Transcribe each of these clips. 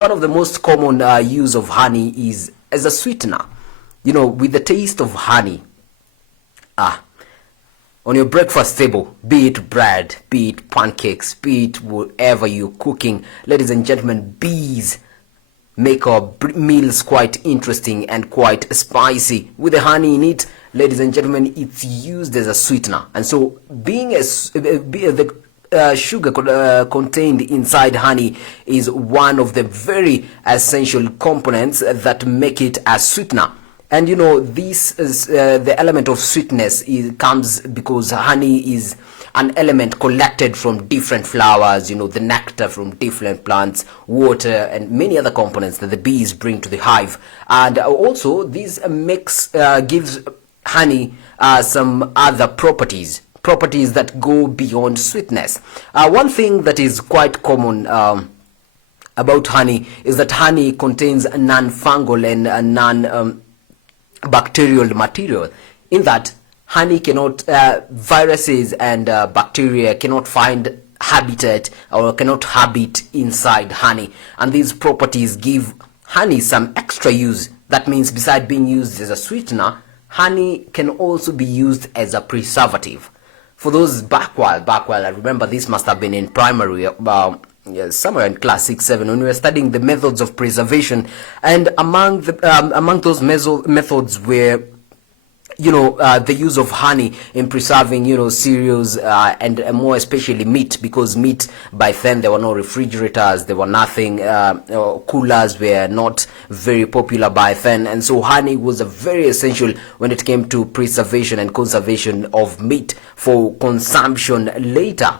One of the most common use of honey is as a sweetener. With the taste of honey, on your breakfast table, be it bread, be it pancakes, be it whatever you're cooking, ladies and gentlemen, bees make our meals quite interesting and quite spicy. With the honey in it, ladies and gentlemen, it's used as a sweetener. And so, the sugar contained inside honey is one of the very essential components that make it a sweetener. And this is the element of sweetness comes because honey is an element collected from different flowers, the nectar from different plants, water, and many other components that the bees bring to the hive. And also, this mix gives honey some other properties that go beyond sweetness. One thing that is quite common about honey is that honey contains non-fungal and non-bacterial material. In that, honey cannot, viruses and bacteria cannot find habitat or cannot habit inside honey. And these properties give honey some extra use. That means beside being used as a sweetener, honey can also be used as a preservative. For those back while, I remember this must have been in primary, somewhere in class 6-7, when we were studying the methods of preservation, and among those methods were the use of honey in preserving cereals and more especially meat, because meat by then there were no refrigerators, there were nothing, coolers were not very popular by then, and so honey was a very essential when it came to preservation and conservation of meat for consumption later,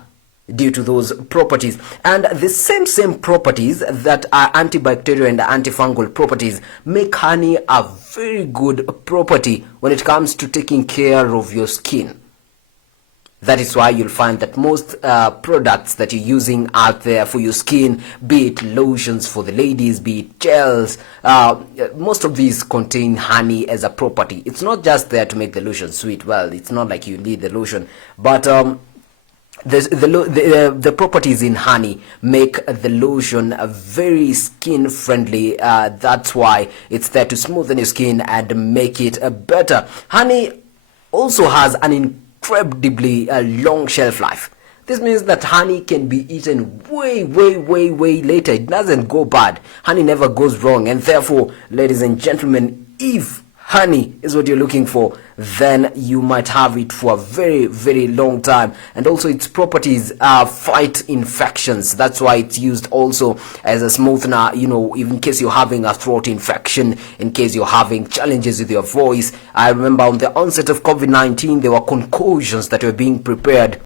due to those properties. And the same properties that are antibacterial and antifungal properties make honey a very good property when it comes to taking care of your skin. That is why you'll find that most products that you're using out there for your skin, be it lotions for the ladies, be it gels, most of these contain honey as a property. It's not just there to make the lotion sweet. Well, it's not like you need the lotion, but the properties in honey make the lotion very skin friendly. That's why it's there to smoothen your skin and make it better. Honey also has an incredibly long shelf life. This means that honey can be eaten way later. It doesn't go bad. Honey never goes wrong, and therefore, ladies and gentlemen, if honey is what you're looking for, then you might have it for a very long time. And also its properties fight infections. That's why it's used also as a smoothener, even in case you're having a throat infection, in case you're having challenges with your voice. I remember on the onset of COVID-19, there were concoctions that were being prepared